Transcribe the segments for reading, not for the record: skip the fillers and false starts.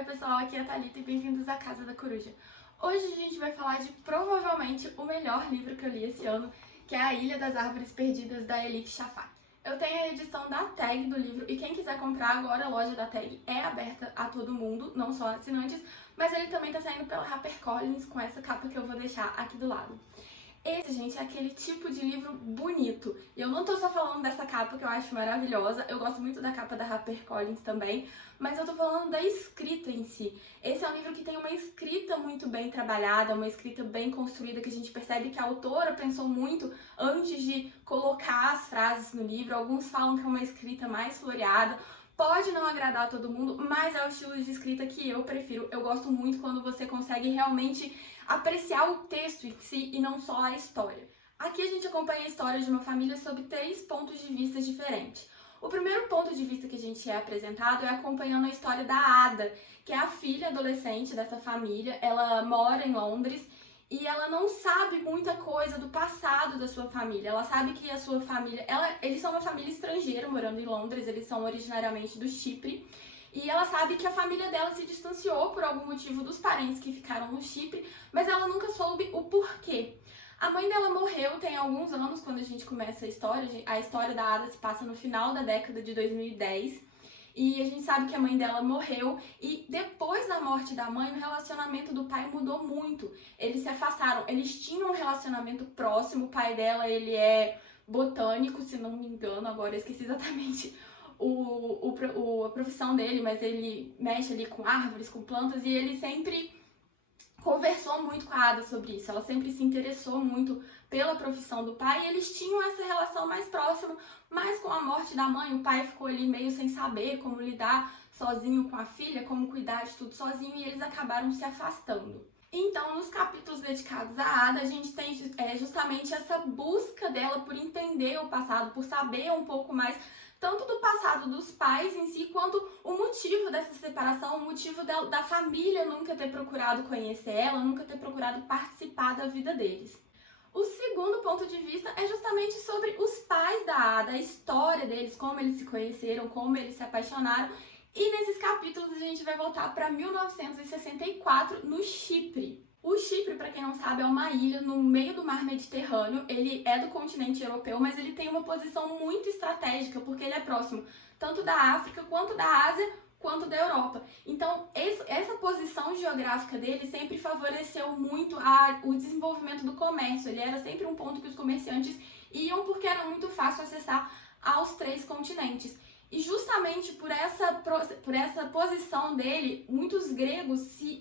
Oi pessoal, aqui é a Thalita e bem-vindos à Casa da Coruja. Hoje a gente vai falar de provavelmente o melhor livro que eu li esse ano, que é A Ilha das Árvores Perdidas, da Elif Shafak. Eu tenho a edição da Tag do livro e quem quiser comprar agora, a loja da Tag é aberta a todo mundo, não só assinantes, mas ele também tá saindo pela HarperCollins com essa capa que eu vou deixar aqui do lado. Esse, gente, é aquele tipo de livro bonito. E eu não tô só falando dessa capa que eu acho maravilhosa, eu gosto muito da capa da HarperCollins também, mas eu tô falando da escrita em si. Esse é um livro que tem uma escrita muito bem trabalhada, uma escrita bem construída, que a gente percebe que a autora pensou muito antes de colocar as frases no livro. Alguns falam que é uma escrita mais floreada. Pode não agradar a todo mundo, mas é o estilo de escrita que eu prefiro. Eu gosto muito quando você consegue realmente apreciar o texto em si e não só a história. Aqui a gente acompanha a história de uma família sob 3 pontos de vista diferentes. O primeiro ponto de vista que a gente é apresentado é acompanhando a história da Ada, que é a filha adolescente dessa família. Ela mora em Londres e ela não sabe muita coisa do passado da sua família. Ela sabe que a sua família... Eles são uma família estrangeira morando em Londres, eles são originariamente do Chipre. E ela sabe que a família dela se distanciou por algum motivo dos parentes que ficaram no Chipre, mas ela nunca soube o porquê. A mãe dela morreu tem alguns anos quando a gente começa a história. A história da Ada se passa no final da década de 2010. E a gente sabe que a mãe dela morreu e depois da morte da mãe, o relacionamento do pai mudou muito. Eles se afastaram, eles tinham um relacionamento próximo. O pai dela, ele é botânico, se não me engano, agora eu esqueci exatamente a profissão dele, mas ele mexe ali com árvores, com plantas, e ele sempre conversou muito com a Ada sobre isso. Ela sempre se interessou muito pela profissão do pai e eles tinham essa relação mais próxima, mas com a morte da mãe, o pai ficou ali meio sem saber como lidar sozinho com a filha, como cuidar de tudo sozinho, e eles acabaram se afastando. Então, nos capítulos dedicados à Ada, a gente tem justamente essa busca dela por entender o passado, por saber um pouco mais tanto do passado dos pais em si, quanto o motivo dessa separação, o motivo da família nunca ter procurado conhecer ela, nunca ter procurado participar da vida deles. O segundo ponto de vista é justamente sobre os pais da Ada, a história deles, como eles se conheceram, como eles se apaixonaram. E nesses capítulos a gente vai voltar para 1964, no Chipre. O Chipre, para quem não sabe, é uma ilha no meio do mar Mediterrâneo. Ele é do continente europeu, mas ele tem uma posição muito estratégica, porque ele é próximo tanto da África, quanto da Ásia, quanto da Europa. Então, essa posição geográfica dele sempre favoreceu muito o desenvolvimento do comércio. Ele era sempre um ponto que os comerciantes iam, porque era muito fácil acessar aos 3 continentes. E justamente por essa posição dele, muitos gregos se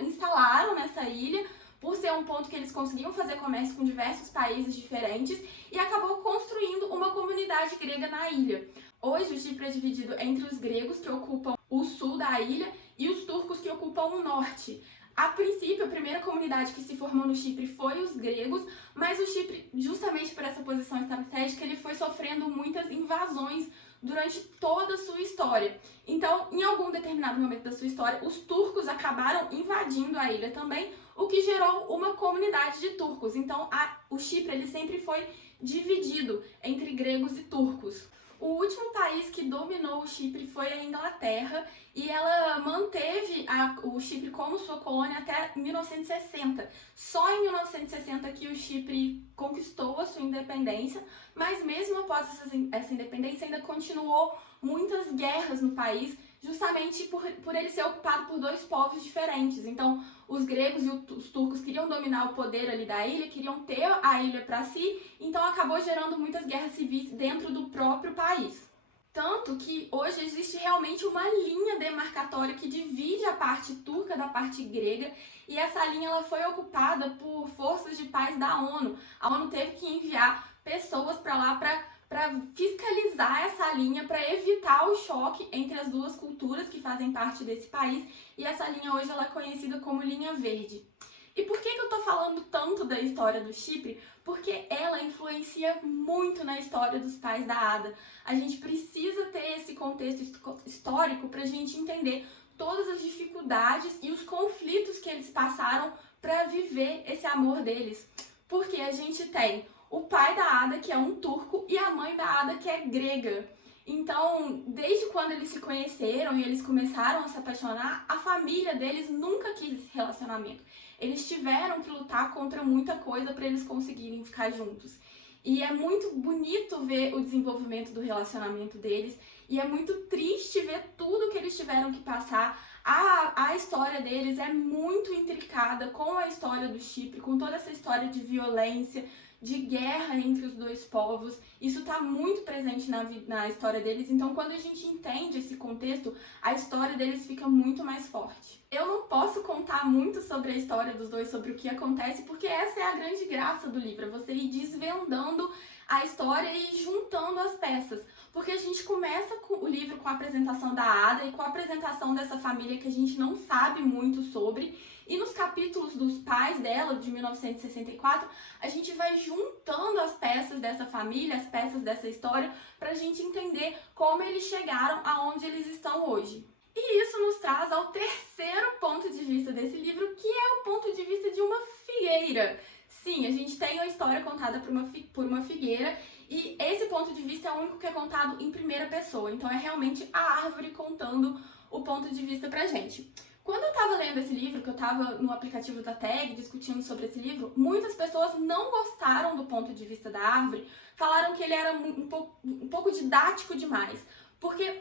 instalaram nessa ilha, por ser um ponto que eles conseguiam fazer comércio com diversos países diferentes, e acabou construindo uma comunidade grega na ilha. Hoje o Chipre é dividido entre os gregos, que ocupam o sul da ilha, e os turcos, que ocupam o norte. A princípio, a primeira comunidade que se formou no Chipre foi os gregos, mas o Chipre, justamente por essa posição estratégica, ele foi sofrendo muitas invasões durante toda a sua história. Então, em algum determinado momento da sua história, os turcos acabaram invadindo a ilha também, o que gerou uma comunidade de turcos. Então, o Chipre ele sempre foi dividido entre gregos e turcos. O último país que dominou o Chipre foi a Inglaterra e ela manteve o Chipre como sua colônia até 1960. Só em 1960 que o Chipre conquistou a sua independência, mas mesmo após essa independência ainda continuou muitas guerras no país, justamente por ele ser ocupado por 2 povos diferentes. Então, os gregos e os turcos queriam dominar o poder ali da ilha, queriam ter a ilha para si, então acabou gerando muitas guerras civis dentro do próprio país. Tanto que hoje existe realmente uma linha demarcatória que divide a parte turca da parte grega, e essa linha ela foi ocupada por forças de paz da ONU. A ONU teve que enviar pessoas para lá para fiscalizar essa linha, para evitar o choque entre as 2 culturas que fazem parte desse país, e essa linha hoje ela é conhecida como linha verde. E por que eu tô falando tanto da história do Chipre? Porque ela influencia muito na história dos pais da Ada. A gente precisa ter esse contexto histórico para a gente entender todas as dificuldades e os conflitos que eles passaram para viver esse amor deles. Porque a gente tem o pai da Ada, que é um turco, e a mãe da Ada, que é grega. Então, desde quando eles se conheceram e eles começaram a se apaixonar, a família deles nunca quis esse relacionamento. Eles tiveram que lutar contra muita coisa para eles conseguirem ficar juntos. E é muito bonito ver o desenvolvimento do relacionamento deles. E é muito triste ver tudo que eles tiveram que passar. A história deles é muito intricada com a história do Chipre, com toda essa história de violência, de guerra entre os dois povos. Isso está muito presente na história deles. Então, quando a gente entende esse contexto, a história deles fica muito mais forte. Eu não posso contar muito sobre a história dos dois, sobre o que acontece, porque essa é a grande graça do livro, é você ir desvendando a história e juntando as peças. Porque a gente começa o livro com a apresentação da Ada e com a apresentação dessa família que a gente não sabe muito sobre. E nos capítulos dos pais dela, de 1964, a gente vai juntando as peças dessa família, as peças dessa história, pra gente entender como eles chegaram aonde eles estão hoje. E isso nos traz ao terceiro ponto de vista desse livro, que é o ponto de vista de uma figueira. Sim, a gente tem uma história contada por uma figueira, e esse ponto de vista é o único que é contado em primeira pessoa. Então é realmente a árvore contando o ponto de vista pra gente. Quando eu tava lendo esse livro, que eu tava no aplicativo da TAG discutindo sobre esse livro, muitas pessoas não gostaram do ponto de vista da árvore, falaram que ele era um pouco didático demais. Porque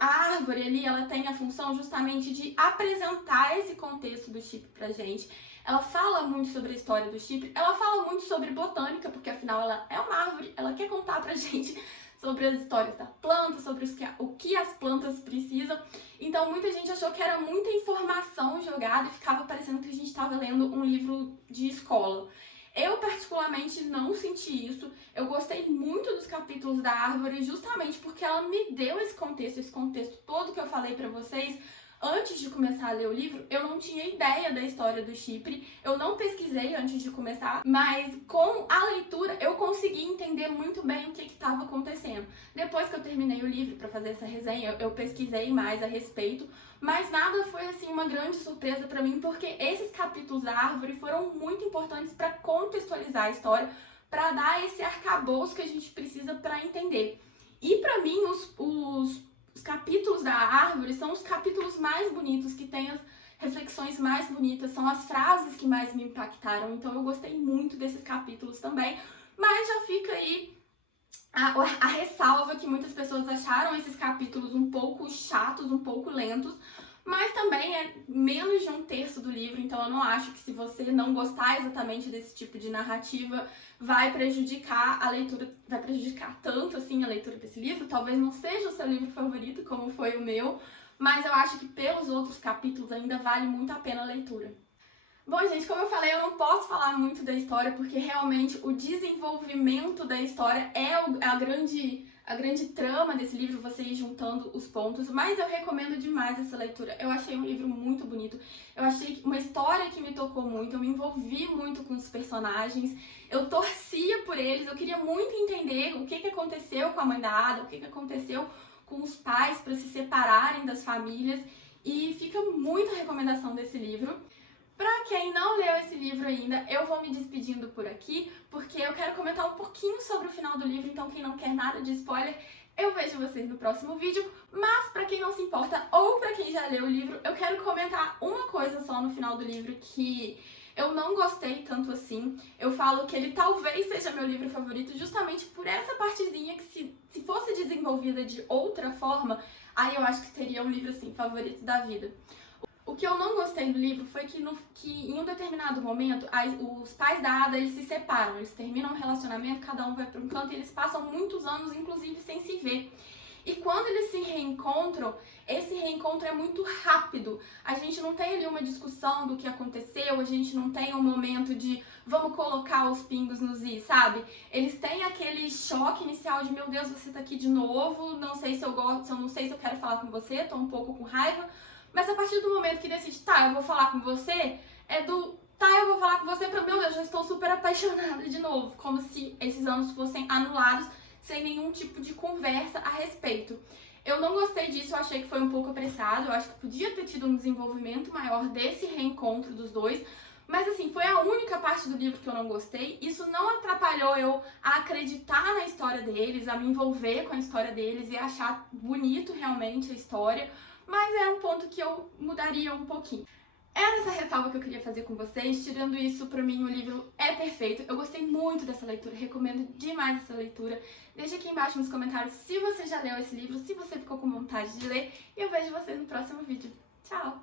a árvore ali, ela tem a função justamente de apresentar esse contexto do Chipre pra gente. Ela fala muito sobre a história do Chipre, ela fala muito sobre botânica, porque afinal ela é uma árvore, ela quer contar pra gente sobre as histórias da planta, sobre o que as plantas precisam. Então muita gente achou que era muita informação jogada e ficava parecendo que a gente estava lendo um livro de escola. Eu particularmente não senti isso, eu gostei muito dos capítulos da árvore justamente porque ela me deu esse contexto todo que eu falei pra vocês. Antes de começar a ler o livro, eu não tinha ideia da história do Chipre, eu não pesquisei antes de começar, mas com a leitura eu consegui entender muito bem o que estava acontecendo. Depois que eu terminei o livro para fazer essa resenha, eu pesquisei mais a respeito, mas nada foi assim uma grande surpresa para mim, porque esses capítulos da árvore foram muito importantes para contextualizar a história, para dar esse arcabouço que a gente precisa para entender. E para mim, os capítulos da árvore são os capítulos mais bonitos, que tem as reflexões mais bonitas, são as frases que mais me impactaram, então eu gostei muito desses capítulos também, mas já fica aí a ressalva que muitas pessoas acharam esses capítulos um pouco chatos, um pouco lentos, mas também é menos de um terço do livro, então eu não acho que se você não gostar exatamente desse tipo de narrativa, vai prejudicar a leitura, vai prejudicar tanto assim a leitura desse livro. Talvez não seja o seu livro favorito, como foi o meu, mas eu acho que pelos outros capítulos ainda vale muito a pena a leitura. Bom, gente, como eu falei, eu não posso falar muito da história, porque realmente o desenvolvimento da história é a grande trama desse livro, você ir juntando os pontos, mas eu recomendo demais essa leitura. Eu achei um livro muito bonito, eu achei uma história que me tocou muito, eu me envolvi muito com os personagens, eu torcia por eles, eu queria muito entender o que aconteceu com a mãe da Ada, o que aconteceu com os pais para se separarem das famílias, e fica muita recomendação desse livro. Pra quem não leu esse livro ainda, eu vou me despedindo por aqui, porque eu quero comentar um pouquinho sobre o final do livro, então quem não quer nada de spoiler, eu vejo vocês no próximo vídeo. Mas pra quem não se importa, ou pra quem já leu o livro, eu quero comentar uma coisa só no final do livro que eu não gostei tanto assim. Eu falo que ele talvez seja meu livro favorito justamente por essa partezinha que se fosse desenvolvida de outra forma, aí eu acho que seria um livro assim, favorito da vida. O que eu não gostei do livro foi que em um determinado momento, os pais da Ada, eles se separam, eles terminam um relacionamento, cada um vai para um canto e eles passam muitos anos, inclusive, sem se ver. E quando eles se reencontram, esse reencontro é muito rápido. A gente não tem ali uma discussão do que aconteceu, a gente não tem um momento de vamos colocar os pingos nos is, sabe? Eles têm aquele choque inicial de meu Deus, você tá aqui de novo, não sei se eu gosto, não sei se eu quero falar com você, tô um pouco com raiva. Mas a partir do momento que decide, tá, eu vou falar com você, eu vou falar com você pra, meu Deus, já estou super apaixonada de novo. Como se esses anos fossem anulados, sem nenhum tipo de conversa a respeito. Eu não gostei disso, eu achei que foi um pouco apressado, eu acho que podia ter tido um desenvolvimento maior desse reencontro dos dois, Mas assim, foi a única parte do livro que eu não gostei. Isso não atrapalhou eu a acreditar na história deles, a me envolver com a história deles e achar bonito realmente a história. Mas é um ponto que eu mudaria um pouquinho. Era essa ressalva que eu queria fazer com vocês. Tirando isso, pra mim o livro é perfeito. Eu gostei muito dessa leitura, recomendo demais essa leitura. Deixa aqui embaixo nos comentários se você já leu esse livro, se você ficou com vontade de ler. E eu vejo vocês no próximo vídeo. Tchau!